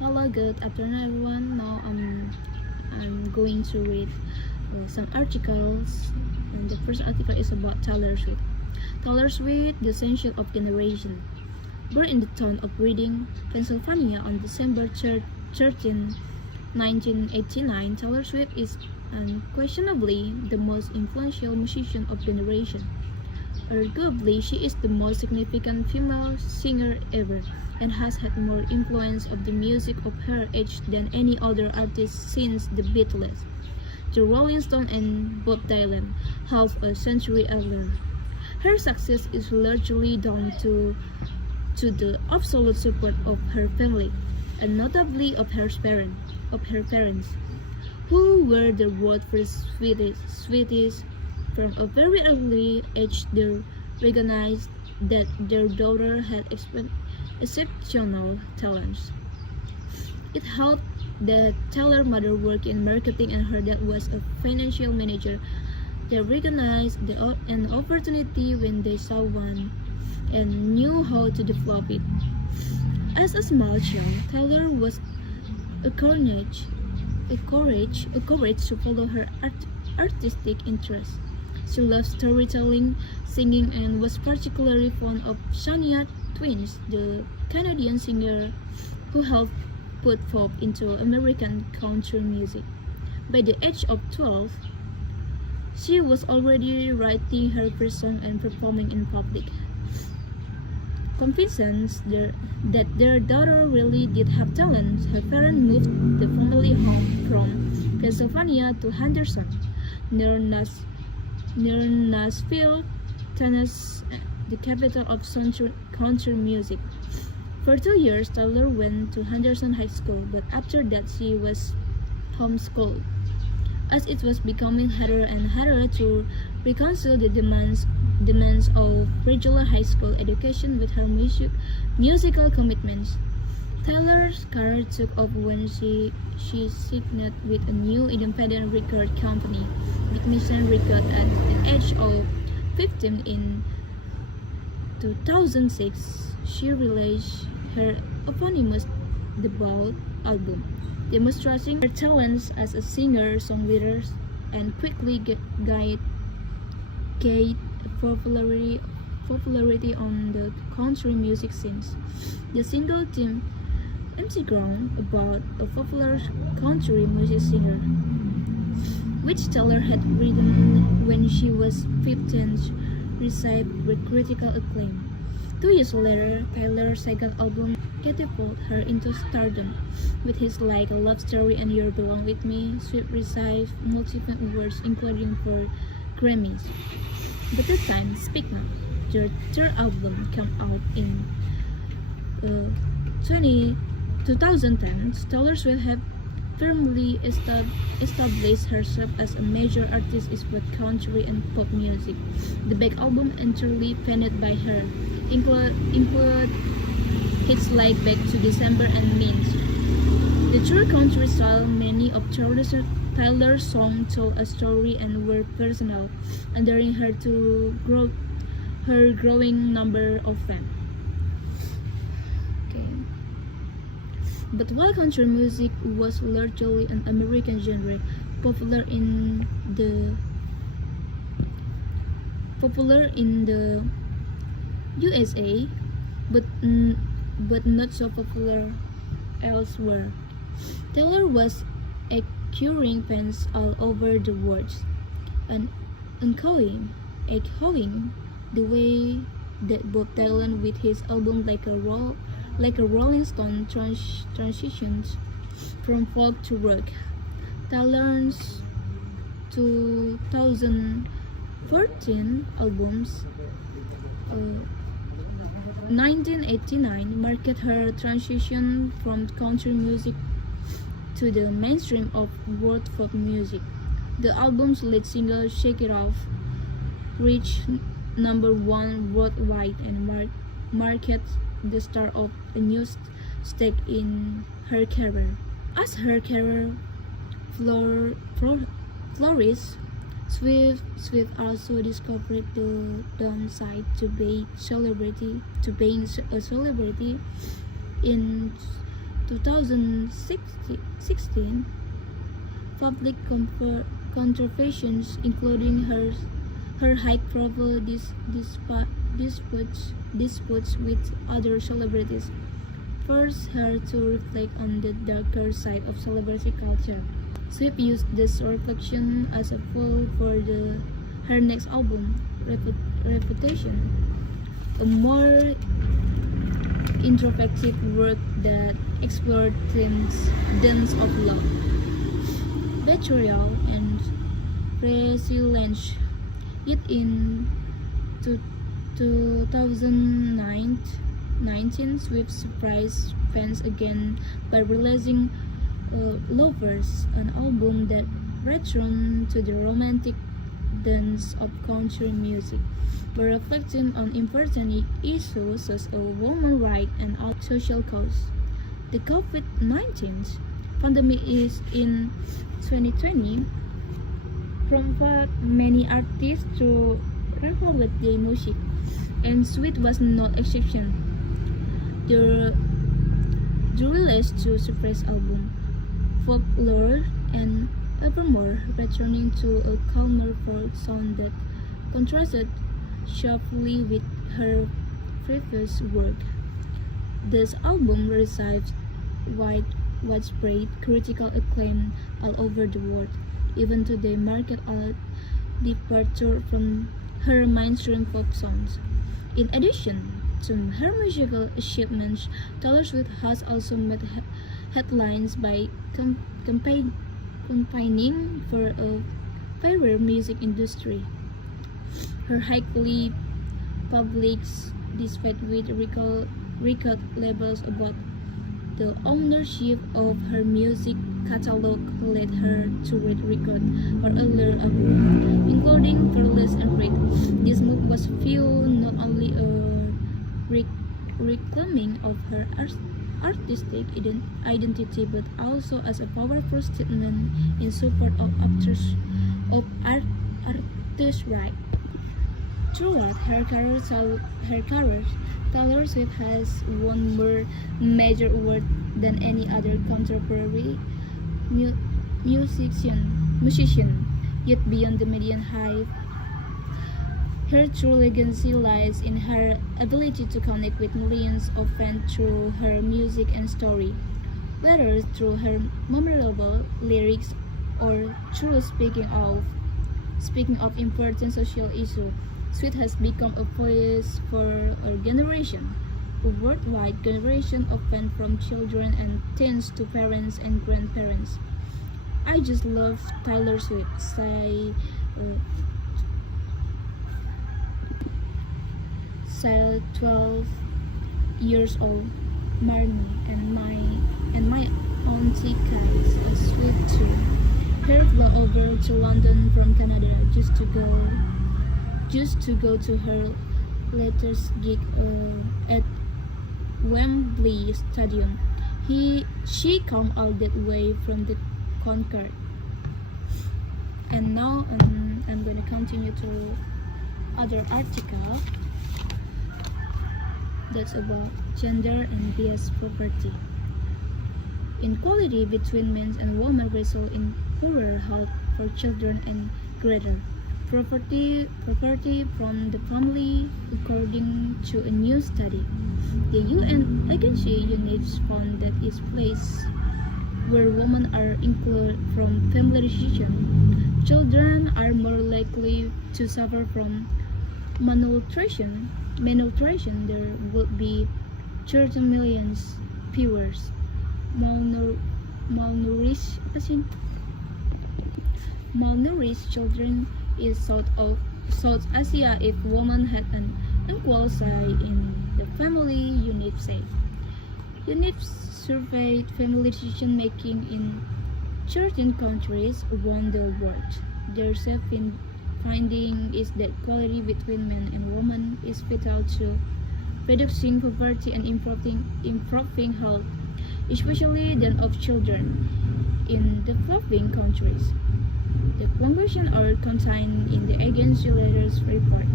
Hello, good afternoon, everyone. Now I'm going to read some articles, and the first article is about Taylor Swift. Taylor Swift, the Sunshine of Generation. Born in the town of Reading, Pennsylvania on December 13, 1989, Taylor Swift is unquestionably the most influential musician of generation. Arguably, she is the most significant female singer ever, and has had more influence of the music of her age than any other artist since the Beatles, the Rolling Stones, and Bob Dylan, half a century earlier. Her success is largely down to the absolute support of her family, and notably of her parents, who were the world's first sweeties from a very early age. They recognized that their daughter had exceptional talents. It helped that Taylor's mother worked in marketing and her dad was a financial manager. They recognized an opportunity when they saw one and knew how to develop it. As a small child, Taylor was encouraged, encouraged to follow her artistic interests. She loved storytelling, singing, and was particularly fond of Shania Twain, the Canadian singer who helped put pop into American country music. By the age of 12, she was already writing her first song and performing in public. Convinced that their daughter really did have talent, her parents moved the family home from Pennsylvania to Henderson, near Nashville, Tennessee, the capital of country music. For 2 years, Taylor went to Henderson High School, but after that she was homeschooled, as it was becoming harder and harder to reconcile the demands of regular high school education with her musical commitments. Taylor's career took off when she signed with a new independent record company, Big Mission Records, at the age of 15 in 2006. She released her eponymous debut album, demonstrating her talents as a singer-songwriter and quickly gained popularity on the country music scene. The single theme "Empty Ground" about a popular country music singer, which Taylor had written when she was 15, received critical acclaim. 2 years later, Taylor's second album catapulted her into stardom, with hits like "A Love Story" and "You Belong With Me." Swift received multiple awards, including 4 Grammys. By the time "Speak Now", their third album, came out in 2010, Taylor Swift had firmly established herself as a major artist in both country and pop music. The back album, entirely penned by her, include hits like "Back to December" and "Means." The true country style, many of Taylor's songs told a story and were personal, endearing her to her growing number of fans. Okay. But while country music was largely an American genre, popular in the USA, but not so popular elsewhere, Taylor was acquiring fans all over the world, and echoing the way that Bob Dylan with his album like a Rolling Stone transitions from folk to rock. Taylor's 2014 albums, 1989, marked her transition from country music to the mainstream of world folk music. The album's lead single, "Shake It Off", reached #1 worldwide and marked the start of a new stage in her career. As her career flourished, Swift also discovered the downside to being a celebrity. In 2016, public controversies, including her high-profile disputes with other celebrities, forced her to reflect on the darker side of celebrity culture. Swift used this reflection as a fuel for her next album, Reputation, a more introspective work that explored themes of love, betrayal, and resilience. Yet in 2019, Swift surprised fans again by releasing Lovers, an album that returned to the romantic dance of country music, by reflecting on important issues such as women's rights and other social causes. The COVID-19 pandemic is in 2020 prompted many artists to grapple with their music, and Sweet was not exception. The release two surprise albums, Folklore and Evermore, returning to a calmer folk sound that contrasted sharply with her previous work. This album received widespread critical acclaim all over the world, even though they marked a departure from her mainstream folk songs. In addition to her musical achievements, Taylor Swift has also made headlines by campaigning for a fairer music industry. Her highly published dispute with record labels about the ownership of her music catalog led her to re-record her earlier album, including Fearless and Red. This move was viewed not only a reclaiming of her artistic identity but also as a powerful statement in support of artists' rights. Throughout her career, Taylor Swift has won more major awards than any other contemporary musician. Yet beyond the median hype, her true legacy lies in her ability to connect with millions of fans through her music and story, whether through her memorable lyrics or through speaking of important social issues. Sweet has become a voice for a generation, a worldwide generation of fans from children and teens to parents and grandparents. I just love Taylor Swift, say 12 years old Marnie and my auntie Kat Swift too. Her flew over to London from Canada just to go to her latest gig at Wembley Stadium. She come all that way from the Concord. And now I'm going to continue to other article that's about gender and bias property. Inequality between men and women result in poorer health for children and greater property from the family, according to a new study. The UN agency UNICEF found that is place where women are included from family decision, children are more likely to suffer from malnutrition. There would be 30 million fewer malnourished children in South Asia if women had an equal say in the family, UNICEF said. UNICEF surveyed family decision making in 13 countries around the world. Their finding is that equality between men and women is vital to reducing poverty and improving health, especially that of children in developing countries. The conclusions are contained in the agency latest report.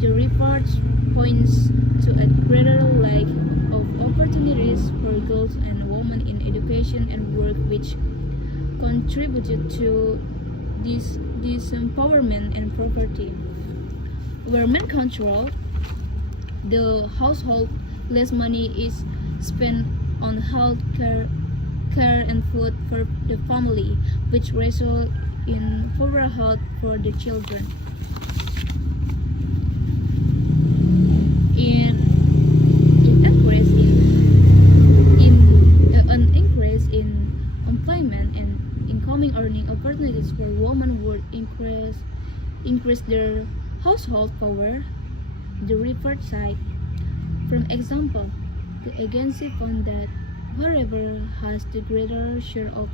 The report points to a greater lack of opportunities for girls and women women in education and work, which contributed to this disempowerment and poverty. Where men control the household, less money is spent on health care and food for the family, which result in poorer health for the children. An increase in employment and incoming earning opportunities for women would increase their household power. The report side, from example, the agency found that whoever has the greater share of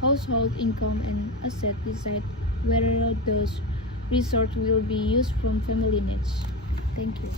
household income and asset decide whether those resources will be used from family needs. Thank you.